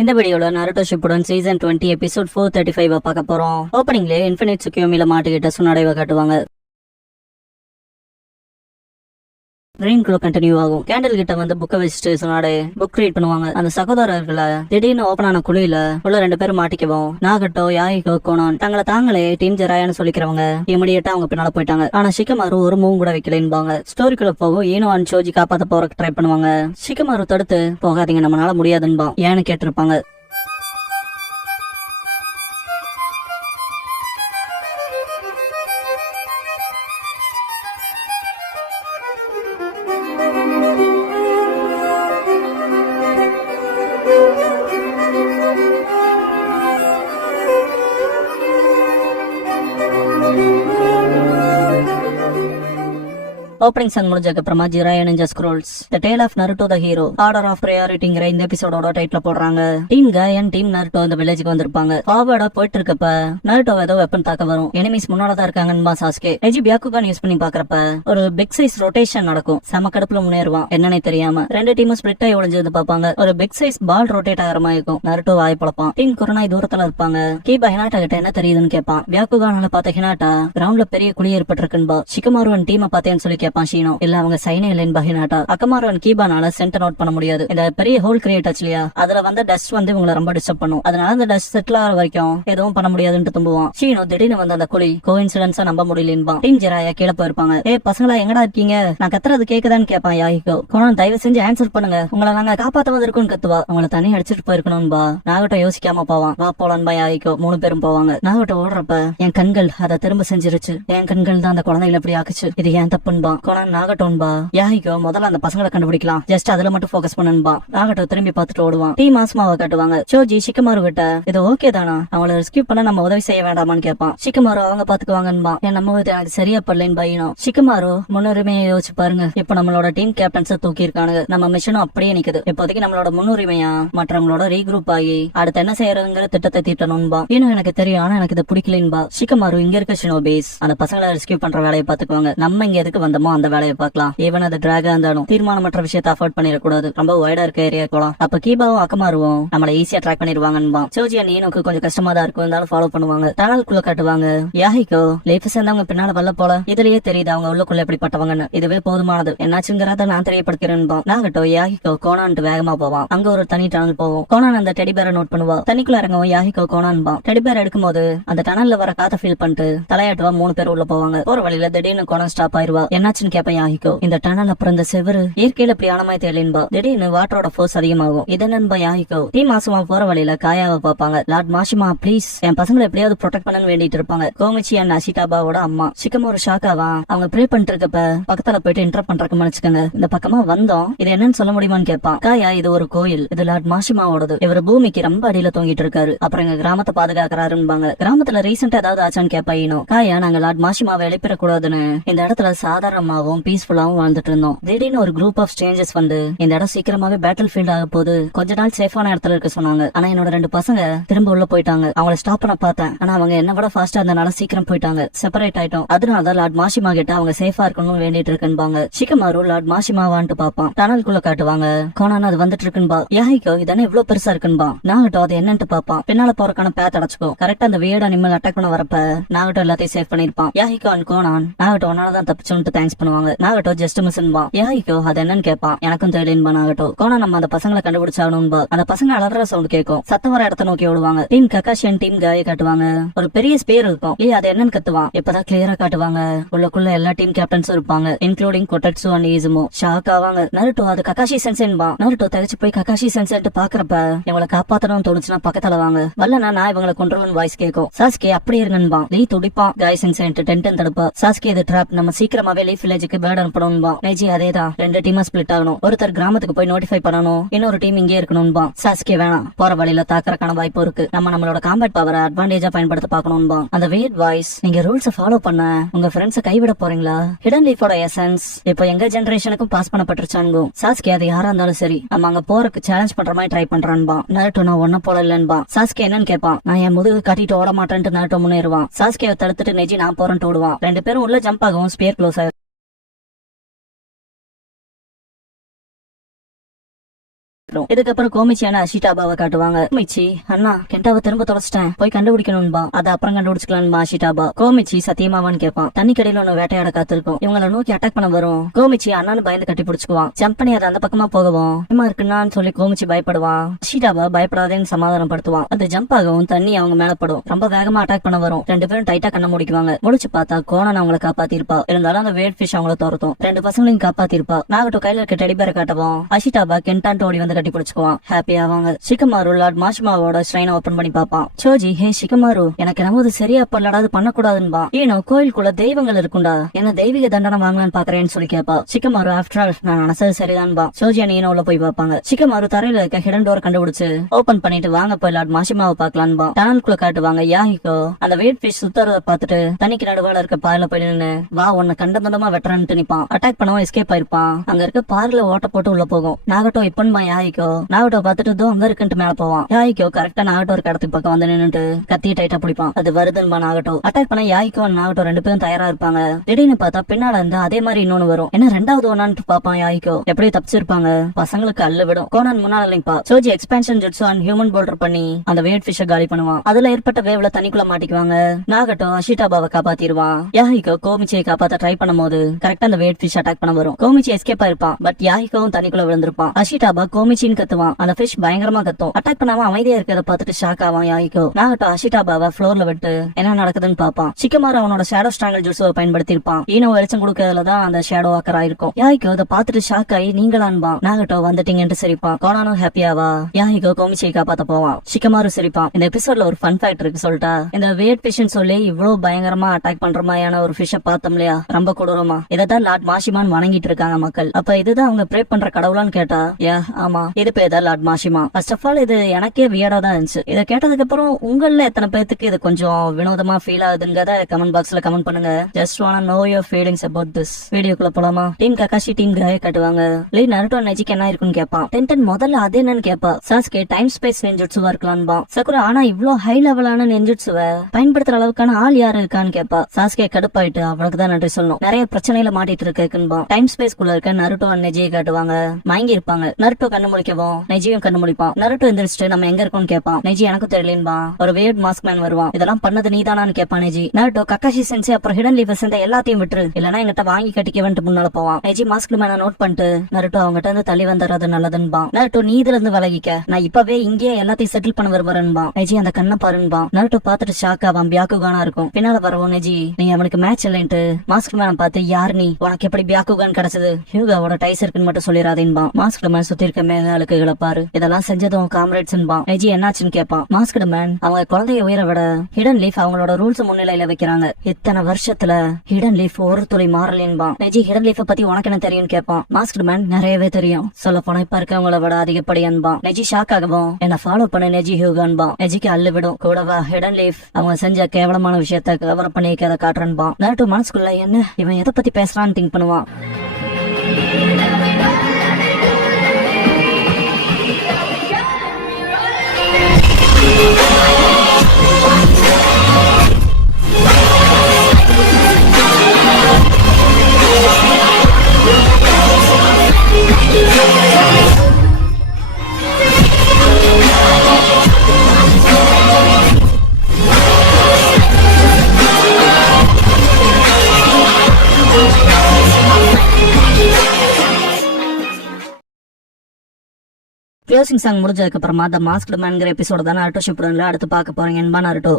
இந்த வீடியோல Naruto Shippuden season 20 episode 435 பார்க்க போறோம். ஓப்பனிங்ல இன்ஃபினிட் சுக்கியோமில மாட்டிக்கிட்ட சுனாடைவை காட்டுவாங்க. ட்ரீம் குள்ள கண்டினியூ ஆகும். கேண்டில் கிட்ட வந்து புக்கை வச்சுட்டு சொன்னாடே புக் ரீட் பண்ணுவாங்க. அந்த சகோதரர்களை திடீர்னு ஓபன் ஆன குழியில உள்ள 2 பேரும் மாட்டிக்குவோம். நாகட்டோ யாயிகோ கோனான் தங்களை தாங்களே டீம் ஜெராயான்னு சொல்லிக்கிறவங்க இமிடியேட்டா அவங்க பின்னால போயிட்டாங்க. ஆனா ஷிகமாரு ஒரு மூவ் கூட வைக்கலன்பாங்க. ஸ்டோரிக்குள்ள போகும் ஈனோ அண்ட் சோஜி காப்பாத்த போறக்கு ட்ரை பண்ணுவாங்க. ஷிகமாரு தடுத்து போகாதீங்க நம்மளால முடியாதுன்பா ஏன்னு கேட்டிருப்பாங்க. ஓப்பனிங் சாங் முடிஞ்சதுக்கு அப்புறமா Jiraiya ninja scrolls the tale of Naruto the hero order of ப்ரையாரிட்டிங்கிற இந்த எபிசோடோட டைட்டில் போடுறாங்க. டீம் காயன் டீம் நருட்டோ இந்த வில்லேஜுக்கு வந்திருப்பாங்க. ஃபார்வர்டா போயிட்டு இருக்கப்ப நருட்டோ ஏதோ வெப்பன் தாக்க வரும். எனிமீஸ் முன்னாலதான் இருக்காங்கன்னு சாஸ்கே நெஜி பியாக்குகான் யூஸ் பண்ணி பாக்குறப்ப ஒரு பிக் சைஸ் ரொட்டேஷன் நடக்கும். செம கடுப்புல முன்னேறுவான் என்னன்னே தெரியாம. 2 டீமும் ஸ்பிளிட் ஆகி ஒளிஞ்சு பார்ப்பாங்க. ஒரு பிக் சைஸ் பால் ரொட்டேட் ஆகிற மாதிரி இருக்கும். நருட்டோ வாய் பழப்பான். டீம் கொரோனா தூரத்துல இருப்பாங்க. கீபா ஹினாட்டா கிட்ட என்ன தெரியுதுன்னு கேட்பான். பியாக்குகானால பார்த்த ஹினாட்டா கிரவுண்ட்ல பெரிய குழி ஏற்பட்டிருக்குன்பா. ஷிகமாருவன் டீமை பார்த்தேன்னு சொல்லி கேட்பான் ஷீனோ. இல்ல அவங்க சைனே இல்லைன்னு பஹினாட்டா. அக்கமாருவன் கீபானால சென்டர் நோட் பண்ண முடியாது. இந்த பெரிய ஹோல் கிரியேட் ஆச்சுலையா அதுல வந்து டஸ்ட் வந்து இவங்களை ரொம்ப டிஸ்டர்ப் பண்ணும். அதனால அந்த டஸ்ட் செட்டில் ஆகிற வரைக்கும் எதுவும் பண்ண முடியாதுன்னு தும்புவான். ஷீனோ திடீர்னு வந்து அந்த குழி கோஇன்சிடென்ஸா நம்ப முடியலன்பா. டீம் ஜெராயா கீழே போயிருப்பாங்க. பசங்களா எங்கடா இருக்கீங்க நான் கத்துறது கேக்குதான்னு கேட்பான் யாஹிகோ. கோனான் தயவு செஞ்சு ஆன்சர் பண்ணுங்க உங்களை நாங்க காப்பாத்த வந்திருக்கோம்னு கத்துவா. உங்களை தனி அடிச்சிட்டு போயிருக்கணும்பா. நாகட்டோ யோசிக்காம போவான். வா போலான்பா யாஹிகோ. 3 பேரும் போவாங்க. நாகட்டோ ஓடுறப்ப என் கண்கள் அதை திரும்ப செஞ்சிருச்சு. என் கண்கள் தான் அந்த குழந்தைகளை எப்படி ஆக்குச்சு. இது ஏன் தப்புன்பா. கோனான் நாகட்டோன்பா. யாஹிகோ முதல்ல அந்த பசங்களை கண்டுபிடிக்கலாம். ஜஸ்ட் அதுல மட்டும் போக்கஸ் பண்ணுன்பா. நாகட்டோ திரும்பி பார்த்துட்டு ஓடுவான். டீம் ஆஸ்மாவை காட்டுவாங்க. சோஜி ஷிகமாரு கிட்ட இது ஓகே தானா அவங்கள ரெஸ்கியூ பண்ண நம்ம உதவி செய்ய வேண்டாமான்னு கேட்பான். ஷிகமாரு அவங்க பாத்துக்குவாங்கன்பா. என் நம்ம எனக்கு சரியா படலன்னு பையனும். ஷிகமாரு முன்னுரிமையை யோசிச்சு பாருங்க. இப்ப நம்மளோட டீம் கேப்டன்ஸ தூக்கி இருக்கானுங்க. நம்ம மிஷனும் அப்படியே நிக்குது. இப்போதைக்கு நம்மளோட முன்னுரிமையா மற்றவங்களோட ரீக்ரூப் ஆகி அடுத்து என்ன செய்யறதுங்கிற திட்டத்தை தீட்டணும்பா. இன்னும் எனக்கு தெரியும் ஆனா எனக்கு இது பிடிக்கலன்பா. ஷிகமாரு இங்க இருக்க ஷினோபேஸ் அந்த பசங்களை ரெஸ்கியூ பண்ற வேலையை பாத்துக்குவாங்க. நம்ம இங்க எதுக்கு வந்தோமோ அந்த வேலையை பார்க்கலாம். ஈவன் அது டிராகா இருந்தாலும் தீர்மானமற்ற விஷயத்தை அஃபோர்ட் பண்ணிடக்கூடாது. ரொம்ப வைடா இருக்க ஏரியா போலாம். அப்ப கீபாவும் அக்கமாருவோம் நம்மள ஈஸியா ட்ராக் பண்ணிடுவாங்கன்பா. சோஜியா நீனுக்கு கொஞ்சம் கஷ்டமா தான் இருக்கும் இருந்தாலும் ஃபாலோ பண்ணுவாங்க. டனலுக்குள்ள காட்டுவாங்க. யாஹிகோ லைஃப் சேர்ந்தவங்க பின்னால வரல போல. இதுலயே தெரியுது அவங்க உள்ளுக்குள்ள எப்படிப்பட்டவங்கன்னு. இதுவே போதுமானது. என்னாச்சுங்கிறத நான் தெரியப்படுத்துறேன்பா. நாகட்டோ யாஹிகோ கோனான்ட்டு வேகமா போவான். அங்க ஒரு தனி டனல் போவோம். கோனான் அந்த டெடிபேரை நோட் பண்ணுவா. தண்ணிக்குள்ள இறங்கவும் யாஹிகோ கோனான்பா. டெடிபேர் எடுக்கும் போது அந்த டனல்ல வர காத்த ஃபீல் பண்ணிட்டு தலையாட்டுவா. 3 பேர் உள்ள போவாங்க. போற வழியில திடீர்னு கோனான் ஸ்டாப் ஆயிருவா. என்னாச்சுன்னு கேப்ப யாஹிகோ. இந்த டனல் அப்புறம் இந்த செவரு இயற்கையில இப்படி ஆனமாய் தெரியலன்பா. திடீர்னு வாட்டரோட ஃபோர்ஸ் அதிகமாகும். இது நண்பா யாஹிகோ. டீம் மாசமா போற வழியில காயாவை பாப்பாங்க. லார்ட் மாஷிமா ப்ளீஸ் என் பசங்களை எப்படியாவது ப்ரொடெக்ட் பண்ணு வேண்டிட்டு இருப்பாங்க. கோமிச்சி அண்ட் அஷிதாபாவோட அம்மா. ஷிகமாரு ஷாக்காவா அவங்க ப்ரே பண்ணிட்டு இருக்கப்ப பக்கத்துல போயிட்டு இன்டர் பண்றக்கு மன்னிச்சுக்கங்க இந்த பக்கமா வந்தோம் இது என்னன்னு சொல்ல முடியுமான்னு கேட்பான். காயா இது ஒரு கோயில். இது லார்ட் மாஷிமாவோடது. இவர் பூமிக்கு ரொம்ப அடியில தூங்கிட்டு இருக்காரு. அப்புறம் எங்க கிராமத்தை பாதுகாக்கிறாருன்னு கிராமத்துல ரீசெண்டா ஏதாவது ஆச்சான்னு கேட்பாயினோ. காயா நாங்க லார்ட் மாஷிமாவை எழுப்பிடக்கூடாதுன்னு இந்த இடத்துல சாதாரணமாவும் பீஸ்ஃபுல்லாவும் வாழ்ந்துட்டு இருந்தோம். திடீர்னு ஒரு குரூப் ஆஃப் ஸ்ட்ரேஞ்சர்ஸ் வந்து இந்த இடம் சீக்கிரமாவே பேட்டில் ஃபீல்ட் ஆக போது கொஞ்ச நாள் சேஃபான இடத்துல இருக்க சொன்னாங்க. ஆனா என்னோட 2 பசங்க திரும்ப உள்ள போயிட்டாங்க. அவங்கள ஸ்டாப் பண்ண பார்த்தேன். ஆனா அவங்க என்ன விட ஃபாஸ்டா இருந்தனால சீக்கிரம் போயிட்டாங்க. செப்பரேட் ஆயிட்டோம். அதனாலதான் லார்ட் மாஷிமா கிட்ட அவங்க சேஃபா இருக்கணும்னு வேண்டிட்டு இருக்குன்பாங்க. ஷிகமாரு லார்ட் மாஷிமாவான்ட்டு பாப்பான். டனலுக்குள்ள காட்டுவாங்க. கோனான் அது வந்துட்டு இருக்குன்பா. யாஹிகோ இதென்ன இவ்வளவு பெருசா இருக்குன்பா. நாகட்டோ அது என்னன்ட்டு பாப்பான். பின்னால போறக்கான பேத் அடைச்சுக்கும். கரெக்டா அந்த வேர்ட் அனிமல் அட்டாக் பண்ண வரப்ப நாகட்டோ எல்லாத்தையும் சேவ் பண்ணிருப்பான். யாஹிகோ அண்ட் கோனான் நாகட்டோ ஒன்னாலதான் தப்பிச்சோன்ட்டு தேங்க்ஸ் பண்ணுவாங்க. நாகட்டோ ஜஸ்ட் மிஸ்ன்பா. யாஹிகோ அது என்னன்னு கேட்பான். எனக்கும் தெரியலன்பானாகட்டும். கோனா நம்ம அந்த பசங்களை கண்டுபிடிச்சாகணும்பா. அந்த பசங்க அலற சவுண்ட் கேட்கும். சத்தம் வர இடத்த நோக்கி ஓடுவாங்க. டீம் கக்காஷியன் டீம் காய காட்டுவாங்க. ஒரு பெரிய ஸ்பேர் இருக்கும். அது என்னன்னு கத்துவான். இப்பதான் கிளியரா காட்டுவாங்க. உள்ளுக்குள்ள எல்லா டீம் கேப்டன்ஸும் இருப்பாங்க. Including Kotetsu and Izumo. Shock ஆவாங்க. நருட்டோ அது கக்காஷி சென்சேன்பா. நருட்டோ தகச்சு போய் கக்காஷி சென்சேன்ட்டு பாக்குறப்ப இவங்களை காப்பாத்தணும்னு தோணுச்சுன்னா பக்கத்துல வாங்க. வரலனா நான் இவங்களை கொண்டுருவன் வாய்ஸ் கேட்கும். சாஸ்கே அப்படி இருங்கன்பா. லீ துடிப்பான். காய் சென்சேன்ட்டு டென்டன் தடுப்பா. சாஸ்கே இது ட்ராப் நம்ம சீக்கிரமாவே லீஃப் வில்லேஜுக்கு பேர்ட் அனுப்பணும்பா. நெஜி அதேதான் 2 டீமா ஸ்பிளிட் ஆகணும். ஒருத்தர் கிராமத்துக்கு போய் நோட்டிஃபை பண்ணணும். இன்னொரு டீம் இங்கே இருக்கணும்பா. சாஸ்கே வேணாம் போற வழியில தாக்கறக்கான வாய்ப்பு இருக்கு. நம்மளோட காம்பேட் பவரை அட்வான்டேஜா பயன்படுத்த பாக்கணும்பா. அந்த வேட் வாய்ஸ் நீங்க ரூல்ஸ் ஃபாலோ பண்ண உங்க ஃப்ரெண்ட்ஸை கைவிட போறீங்களா. ஹிடன் லீஃபோட எசன்ஸ் இப்போ எங்க ஜெனரேஷனுக்கும் பாஸ் பண்ணப்பட்டுருச்சான்கோ. சாஸ்கே அது யாரா இருந்தாலும் சரி நம்ம அங்க போறதுக்கு சேலஞ்ச் பண்ற மாதிரி ட்ரை பண்றான்பா. நருட்டோ நான் ஒன்ன போல இல்லன்பா. சாஸ்கே என்னன்னு கேட்பான். நான் என் முதுகு காட்டிட்டு ஓட மாட்டேன்ட்டு நருட்டோ முன்னேறுவான். சாஸ்கேவை தடுத்துட்டு நெஜி நான் போறேன்ட்டு ஓடுவான். 2 பேரும் உள்ள ஜம்ப் ஆகும். ஸ்பேர் க்ளோஸ் ஆகும். ஆரம்பிக்கிறோம். இதுக்கப்புறம் கோமிச்சியான அஷிடாபாவை காட்டுவாங்க. கோமிச்சி அண்ணா கெண்டாவை திரும்ப தொலைச்சிட்டேன், போய் கண்டுபிடிக்கணும்பா. அதை அப்புறம் கண்டுபிடிச்சுக்கலாம்பா அஷிடாபா. கோமிச்சி சத்தியமாவான்னு கேட்பான். தண்ணி கடையில ஒன்னு வேட்டையாட காத்திருக்கும். இவங்களை நோக்கி அட்டாக் பண்ண வரும். கோமிச்சி அண்ணான்னு பயந்து கட்டி பிடிச்சுக்குவான். ஜம்ப் பண்ணி அதை அந்த பக்கமா போகவும் இருக்குன்னு சொல்லி கோமிச்சி பயப்படுவான். அஷிடாபா பயப்படாதேன்னு சமாதானம் படுத்துவான். அது ஜம்ப் ஆகவும் தண்ணி அவங்க மேல படும். ரொம்ப வேகமா அட்டாக் பண்ண வரும். ரெண்டு பேரும் டைட்டா கண்ண முடிக்குவாங்க. முடிச்சு பார்த்தா கோணன் அவங்களை காப்பாத்திருப்பா. இருந்தாலும் அந்த வேட் ஃபிஷ் அவங்கள துரத்தும். ரெண்டு பசங்களையும் காப்பாத்திருப்பா. நாகட்டோ கையில இருக்க டெடி பேரை காட்டவும் அஷிடாபா கென்டான்ட்டு ஓடி வந்து கட்டி பிடிச்சுக்குவான். ஹாப்பி ஆவாங்க. ஷிகமாரு லார்ட் மாஷிமாவோட ஸ்ட்ரைனை ஓபன் பண்ணி பாப்பான். சோஜி ஹே ஷிகமாரு, எனக்கு என்னமோ சரியா பண்ணலாடாது பண்ணக்கூடாதுன்பா. ஏனோ கோயிலுக்குள்ள தெய்வங்கள் இருக்குண்டா, என்ன தெய்வீக தண்டனை வாங்கலான்னு பாக்குறேன்னு சொல்லி கேப்பா. ஷிகமாரு ஆஃப்டர் ஆல் நான் நினைச்சது சரிதான்பா. சோஜி அண்ணன் உள்ள போய் பாப்பாங்க. ஷிகமாரு தரையில இருக்க ஹிடன் டோர் கண்டுபிடிச்சு ஓபன் பண்ணிட்டு வாங்க போய் லார்ட் மாஷிமாவை பாக்கலான்பா. டனலுக்குள்ள காட்டுவாங்க. யாஹிகோ அந்த வேட் ஃபிஷ் சுத்தறத பாத்துட்டு தண்ணிக்கு நடுவால இருக்க பாறையில போய் நின்னு வா உன்னை கண்டமண்டமா வெட்டறான்னு நிப்பான். அட்டாக் பண்ணவும் எஸ்கேப் ஆயிருப்பான். அங்க இருக்க பாறையில ஓட்ட போட்டு உள்ள போகும். நாகட்டோ இப்பன்மா யாஹிகோ. நாகட்டோ பாத்துட்டு அங்க இருக்குன்ட்டு மேல போவான். யாஹிகோ கரெக்டா நாகட்டோ ஒரு இடத்துக்கு பக்கம் வந்து நின்னுட்டு கத்திய டைட்டா பிடிப்பான். அது வருதுன்பா நாகட்டோ. அட்டாக் பண்ண யாஹிகோ நாகட்டோ ரெண்டு பேரும் தயாரா இருப்பாங்க. திடீர்னு பார்த்தா பின்னால இருந்து அதே மாதிரி இன்னொன்னு வரும். என்ன ரெண்டாவது ஒன்னான்னு பாப்பான் யாஹிகோ. எப்படி தப்பிச்சிருப்பாங்க. பசங்களுக்கு அல்ல விடும். கோனான் முன்னால இல்லைப்பா. சோஜி expansion jutsu and human boulder பண்ணி அந்த வேட் ஃபிஷ் காலி பண்ணுவான். அதுல ஏற்பட்ட வேவ்ல தண்ணிக்குள்ள மாட்டிக்குவாங்க. நாகட்டோ அஷிடாபாவை காப்பாத்திடுவான். யாஹிகோ கோமிச்சியை காப்பாத்த ட்ரை பண்ணும்போது கரெக்டா அந்த வேட் ஃபிஷ் அட்டாக் பண்ண வரும். கோமிச்சி எஸ்கேப் ஆயிருப்பான். பட் யாஹிகோவும் தண்ணிக்குள்ள விழுந்திருப்பான். அஷிடாபா கோமிச்சின்னு கத்துவான். அந்த ஃபிஷ் பயங்கரமா கத்தும். அட்டாக் பண்ணாம அமைதியா இருக்கிறத பார்த்துட்டு ஷாக் ஆவான் யாஹிகோ. நாகட்டோ அஷிடாபாவை ஃப்ளோர்ல விட்டு என்ன நடக்குதுன்னு பாப்பான். ஷிகமாரு அவனோட ஷேடோ ஸ்ட்ராங்கல் ஜூஸை பயன்படுத்தி இருப்பான். ஈனோ வெளிச்சம் கொடுக்கறதுலதான் அந்த ஷேடோ ஆக்கர் ஆயிருக்கும். யாஹிகோ அதை பார்த்துட்டு ஷாக் ஆகி நீங்களான்பான். நாகட்டோ வந்துட்டீங்கன்னு சிரிப்பான். கோனானும் ஹாப்பியாவா யாஹிகோ கோமிச்சியை காப்பாத்த போவான். ஷிகமாரு சிரிப்பான். இந்த எபிசோட்ல ஒரு ஃபன் ஃபேக்ட் இருக்கு சொல்லிட்டா. இந்த வேட் ஃபிஷ்னு சொல்லி இவ்வளவு பயங்கரமா அட்டாக் பண்ற மாதிரியான ஒரு ஃபிஷ்ஷை பார்த்தோம் இல்லையா, ரொம்ப கொடூரமா. இதான் லார்ட் மாஷிமான் வணங்கிட்டு இருக்காங்க மக்கள். அப்ப இதுதான் அவங்க ப்ரே பண்ற கடவுளான்னு கேட்டா ஆமா இது பேர் லார்ட் மாஷிமா. ஃபர்ஸ்ட் ஆஃப் ஆல் இது எனக்கே வியர்டா தான் இருந்துச்சு. இதை கேட்டதுக்கு அப்புறம் உங்கள எத்தனை பேருக்கு இது கொஞ்சம் வினோதமா ஃபீல் ஆகுதுங்கிறத கமெண்ட் பாக்ஸ்ல கமெண்ட் பண்ணுங்க. ஜஸ்ட் வானா no your feelings about this. வீடியோக்குள்ள போலாமா? டீம் ககாஷி டீம் காய காட்டுவாங்க. லீ நருட்டோ நெஜிக்கு என்ன இருக்குன்னு கேப்பா. டென்டன் முதல்ல அது என்னன்னு கேப்பா. சாஸ்கே டைம் ஸ்பேஸ் நெஞ்சுட்சுவா இருக்கலான்பா. சக்குரா ஆனா இவ்ளோ ஹை லெவலான நெஞ்சுட்சுவை பயன்படுத்துற அளவுக்கான ஆள் யாரு இருக்கான்னு கேப்பா. சாஸ்கே கடுப்பாயிட்டு அவளுக்கு தான் நன்றி சொல்லணும். நிறைய பிரச்சனையில மாட்டிட்டு இருக்குன்பா. டைம் ஸ்பேஸ் குள்ள இருக்க நருட்டோ நெஜியை காட்டுவாங்க. மயங்கி இருப்பாங்க. நருட்டோ கண்ணு முழிக்கவும் நெஜியும் கண்ணு முழிப்பான். நருட்டோ எந்திரிச்சிட்டு நம்ம எங்க இருக்கோம்னு கேட்பான். நெஜி எனக்கு தெரியலன்பா. ஒரு வேர்ட் மாஸ்க் மேன் வருவான். இதெல்லாம் பண்ணது நீதானான்னு கேட்பான் நெஜி. நருட்டோ கக்காஷி சென்சி அப்புறம் ஹிடன் லீஃப் சேர்ந்த எல்லாத்தையும் விட்டுரு, இல்லனா எங்கிட்ட வாங்கி கட்டிக்கவன்ட்டு முன்னால போவான். நெஜி மாஸ்க் மேன நோட் பண்ணிட்டு நருட்டோ அவங்ககிட்ட இருந்து தள்ளி வந்துறது நல்லதுன்பா. நருட்டோ நீ இதுல இருந்து விலகிக்க, நான் இப்பவே இங்கே எல்லாத்தையும் செட்டில் பண்ண வருவான்பா. நெஜி அந்த கண்ணை பாருன்பா. நருட்டோ பாத்துட்டு ஷாக் ஆவான். பியாக்குகானா இருக்கும். பின்னால வரவும் நெஜி நீ அவனுக்கு மேட்ச் இல்லைன்ட்டு மாஸ்க் மேன பார்த்து யார் நீ, உனக்கு எப்படி பியாக்குகான் கிடைச்சது, ஹியூகாவோட டைஸ் இருக்குன்னு மட்டும் சொல்லிடாதேன்பா. மாஸ்க் மேன் சுத்தி இருக்க மேக அழுக்குகளை பாரு, இதெல்லாம் செஞ்சதும் காம்ரேட்ஸ்ன்பா. நெஜி என்னாச்சுன்னு கேட்பான். மாஸ்க் மேன் அவங்க குழந்தைய உயிரை விட ஹிடன் லீஃப் அவங்களோட ரூல்ஸ் முன்னிலையில வைக்கிறாங்க. இத்தனை வருஷத்துல ஹிடன் லீஃப் ஒரு துளி மாறலேன்பா. நெஜி ஹிடன் லீஃப் பத்தி உனக்கு என்ன தெரியும் கேட்பான். மாஸ்க் மேன் நிறையவே தெரியும், சொல்ல போன இப்ப இருக்கவங்கள விட அதிகப்படி அன்பா. நெஜி ஷாக் ஆகவும் என்ன ஃபாலோ பண்ண நெஜி ஹியூகான்பா. நெஜிக்கு அள்ளு விடும். கூடவா ஹிடன் லீஃப் அவங்க செஞ்ச கேவலமான விஷயத்த கவர் பண்ணி அதை காட்டுறன்பா. நருட்டோ மனசுக்குள்ள என்ன இவன் எதை பத்தி பேசுறான்னு திங்க் பண்ணுவான். க்ளோசிங் சாங் முடிஞ்சதுக்கு அப்புறமா த மாஸ்க்டு மேன்ங்கிற எபிசோட தான் நருட்டோ ஷிப்புடன்ல அடுத்து பார்க்க போறீங்க. என்பா நருட்டோ